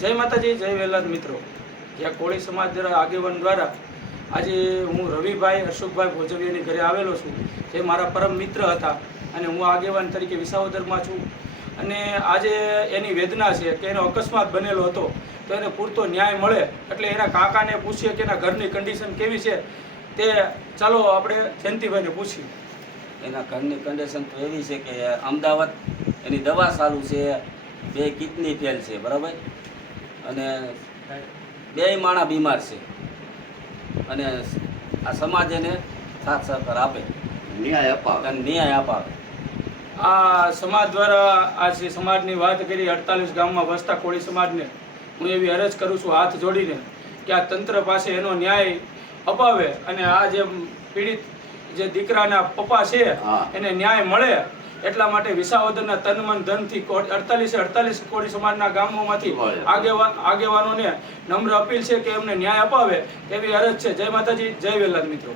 જય માતાજી, જય વેલાદ મિત્રો. જ્યાં કોળી સમાજ આગેવાન દ્વારા આજે હું રવિભાઈ અશોકભાઈ ભોજવિયાની ઘરે આવેલો છું. જે મારા પરમ મિત્ર હતા અને હું આગેવાન તરીકે વિસાવદરમાં છું. અને આજે એની વેદના છે કે એનો અકસ્માત બનેલો હતો, તો એને પૂરતો ન્યાય મળે એટલે એના કાકાને પૂછીએ કે એના ઘરની કન્ડિશન કેવી છે. તે ચાલો આપણે જયંતિભાઈને પૂછીએ. એના ઘરની કન્ડિશન તો એવી છે કે અમદાવાદ એની દવા ચાલુ છે, 2 કિડની ફેલ છે, બરાબર, અને 2 માણા બીમાર છે, અને આ સમાજ એને સાથ સહકાર આપે, ન્યાય અપાવે. આ સમાજ દ્વારા આ જે સમાજની વાત કરી 48 ગામમાં વસતા કોળી સમાજને હું એવી અરજ કરું છું હાથ જોડીને કે આ તંત્ર પાસે એનો ન્યાય અપાવે અને આ જે પીડિત જે દીકરાના પપ્પા છે એને ન્યાય મળે. એટલા માટે વિસાવદરના તન મન ધનથી 48 કોળી સમાજના ગામોમાંથી આગેવાનોને નમ્ર અપીલ છે કે એમને ન્યાય અપાવે એવી અરજ છે. જય માતાજી, જય વેલાદ મિત્રો.